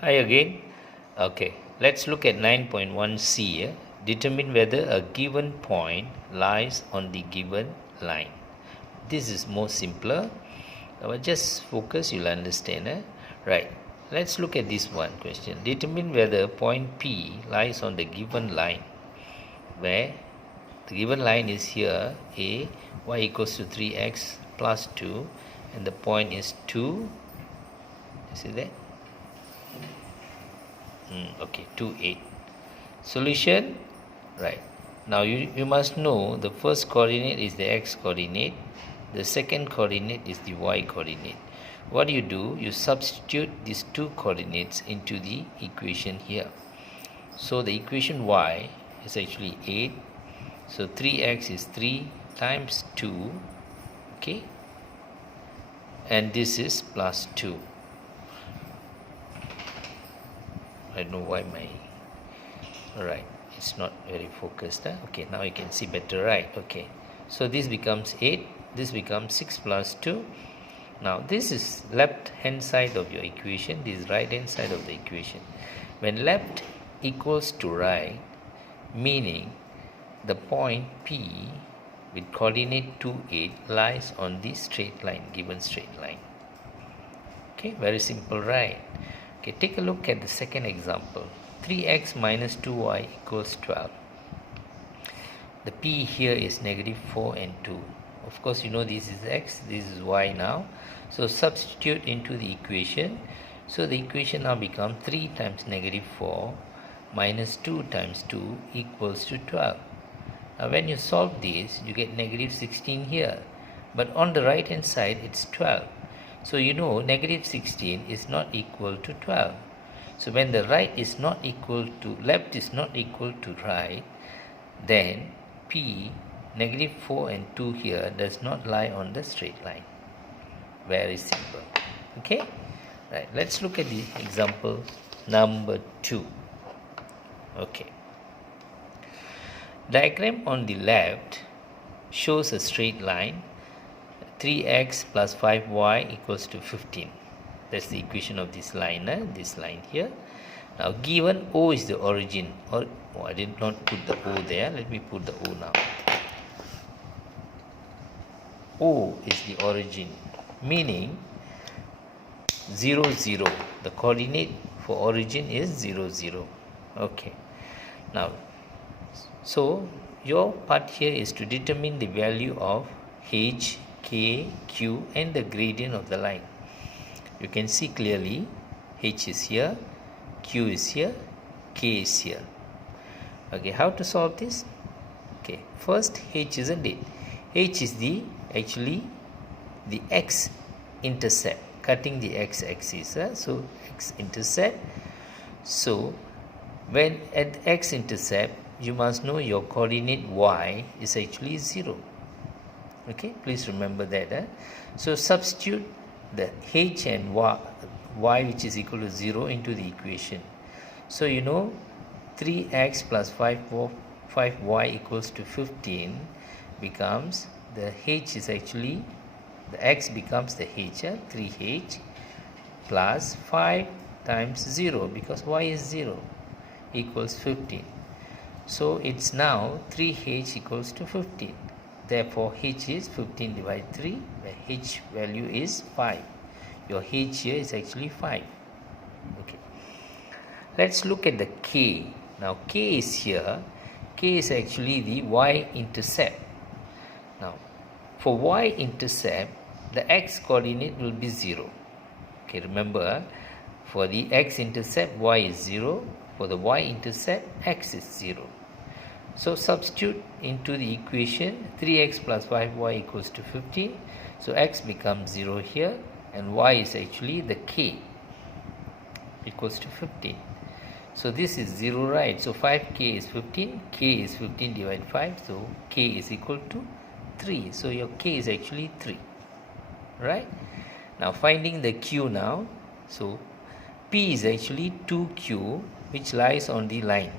Hi again. Okay, let's look at 9.1c. Determine whether a given point lies on the given line. This is more simpler. But just focus, you'll understand. Right. Let's look at this one question. Determine whether point P lies on the given line, where the given line is here a y equals to 3x plus 2, and the point is 2. You see that? Okay, 2, 8. Solution, right. Now you must know the first coordinate is the x coordinate, the second coordinate is the y coordinate. What do? You substitute these two coordinates into the equation here. So the equation y is actually 8. So 3x is 3 times 2, okay, and this is plus 2. I don't know why alright, it's not very focused. Okay, now you can see better, right? Okay, so this becomes 8, this becomes 6 plus 2. Now this is left hand side of your equation, this is right hand side of the equation. When left equals to right, meaning the point P with coordinate 2, 8 lies on this straight line, given straight line. Okay, very simple, right? Okay, take a look at the second example. 3x minus 2y equals 12. The P here is negative 4 and 2. Of course, you know this is x, this is y now. So substitute into the equation. So the equation now becomes 3 times negative 4 minus 2 times 2 equals to 12. Now when you solve this, you get negative 16 here. But on the right hand side, it's 12. So you know negative 16 is not equal to 12. So when the right is not equal to left is not equal to right, then P negative 4 and 2 here does not lie on the straight line. Very simple. Okay? Right. Let's look at the example number 2. Okay. Diagram on the left shows a straight line. 3x plus 5y equals to 15. That's the equation of this line, this line here. Now given O is the origin, I did not put the O there, let me put the O now. O is the origin, meaning 0, 0. The coordinate for origin is 0, 0. Okay. Now, so your part here is to determine the value of H, K, Q and the gradient of the line. You can see clearly H is here, Q is here, K is here. Okay, how to solve this? Okay, first H, isn't it? H is actually the x intercept, cutting the x axis. So x intercept. So when at x intercept, you must know your coordinate y is actually 0. Okay, please remember that. So substitute the h and y which is equal to 0 into the equation. So you know 3x plus 5y equals to 15 becomes the h is actually the x becomes the h, 3h plus 5 times 0 because y is 0 equals 15. So it's now 3h equals to 15. Therefore, h is 15 divided 3, where h value is 5. Your h here is actually 5. Okay. Let's look at the k. Now, k is here. K is actually the y-intercept. Now, for y-intercept, the x-coordinate will be 0. Okay, remember, for the x-intercept, y is 0. For the y-intercept, x is 0. So substitute into the equation 3x plus 5y equals to 15. So x becomes 0 here and y is actually the k equals to 15. So this is 0, right? So 5k is 15, k is 15 divided 5, so k is equal to 3. So your k is actually 3, right? Now finding the q now. So p is actually 2q which lies on the line.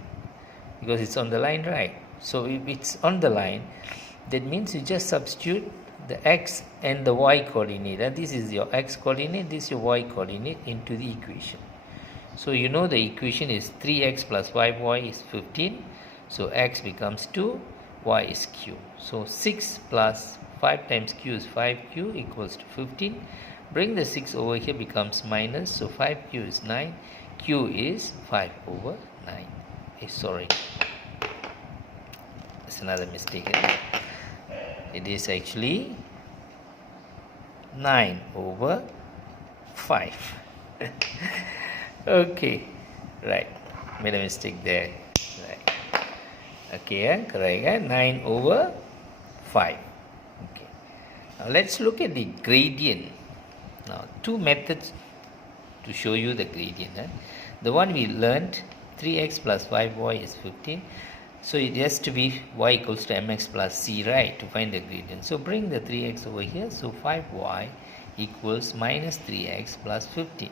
Because it's on the line, right? So if it's on the line, that means you just substitute the x and the y coordinate. This is your x coordinate, this is your y coordinate into the equation. So you know the equation is 3x plus 5y is 15. So x becomes 2, y is q. So 6 plus 5 times q is 5q equals to 15. Bring the 6 over here, becomes minus. So 5q is 9. Q is 5 over 9. Sorry. It's another mistake. It is actually 9 over 5. Okay, right, made a mistake there, right. Okay, correct. 9 over 5. Okay, now let's look at the gradient. Now two methods to show you the gradient. The one we learned, 3x plus 5y is 15. So it has to be y equals to mx plus c, right, to find the gradient. So bring the 3x over here. So 5y equals minus 3x plus 15.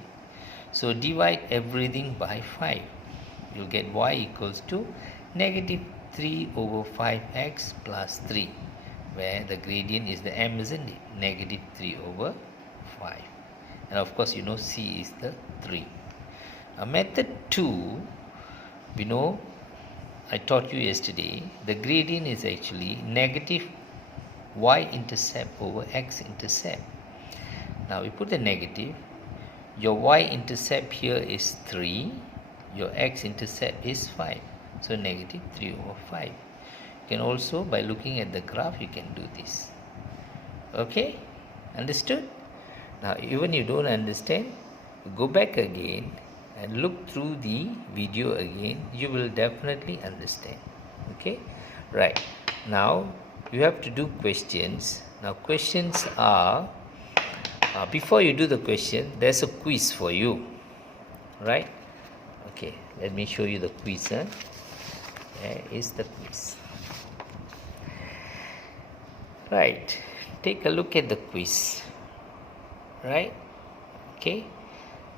So divide everything by 5. You'll get y equals to negative 3 over 5x plus 3, where the gradient is the m, isn't it? Negative 3 over 5. And of course, you know c is the 3. Now method 2, we know, I taught you yesterday, the gradient is actually negative y-intercept over x-intercept. Now we put the negative. Your y-intercept here is 3. Your x-intercept is 5. So negative 3 over 5. You can also, by looking at the graph, you can do this. Okay? Understood? Now even you don't understand, go back again and look through the video again. You will definitely understand. Okay? Right. Now you have to do questions. Now questions are, before you do the question, there's a quiz for you, right? Okay, let me show you the quiz. There is the quiz. Right, take a look at the quiz. Right? Okay,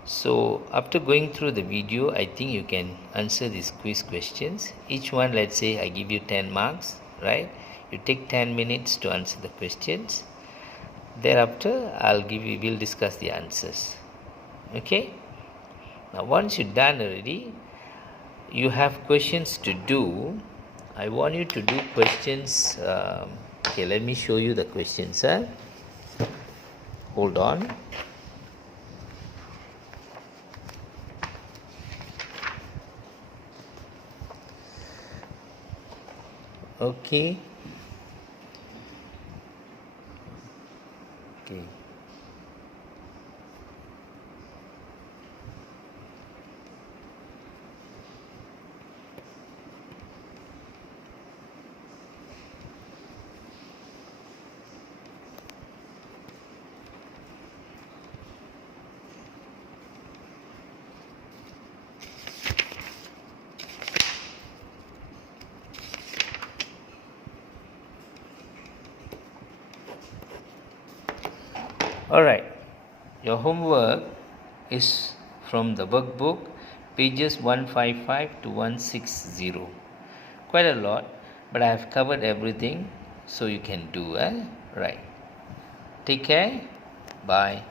so after going through the video, I think you can answer these quiz questions. Each one, let's say I give you 10 marks, right? You take 10 minutes to answer the questions. Thereafter, we'll discuss the answers. Okay? Now, once you're done already, you have questions to do. I want you to do questions. Okay, let me show you the questions. Hold on. Okay. Okay. Alright, your homework is from the workbook, pages 155 to 160. Quite a lot, but I have covered everything, so you can do. Right. Take care. Bye.